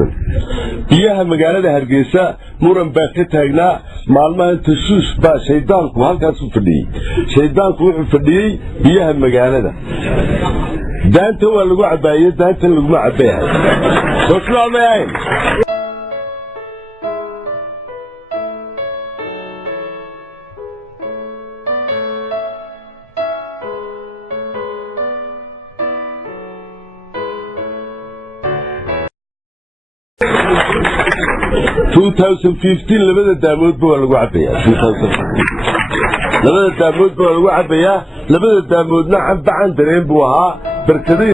joogno biyaha magaalada Hargeysa muran baa ka taagnaa maalmahan tashuush baa shaydaanku halkaas u fadhiyay shaydaanku wuxuu fadhiyay biyaha magaalada daanta waa lagu cabaayay daanta lagu cabaayay soo salaamay 2015 labada daamood baa lagu cabayaa 2015 labada daamood baa lagu cabayaa labada daamoodna can dareen buu ahaa barkaday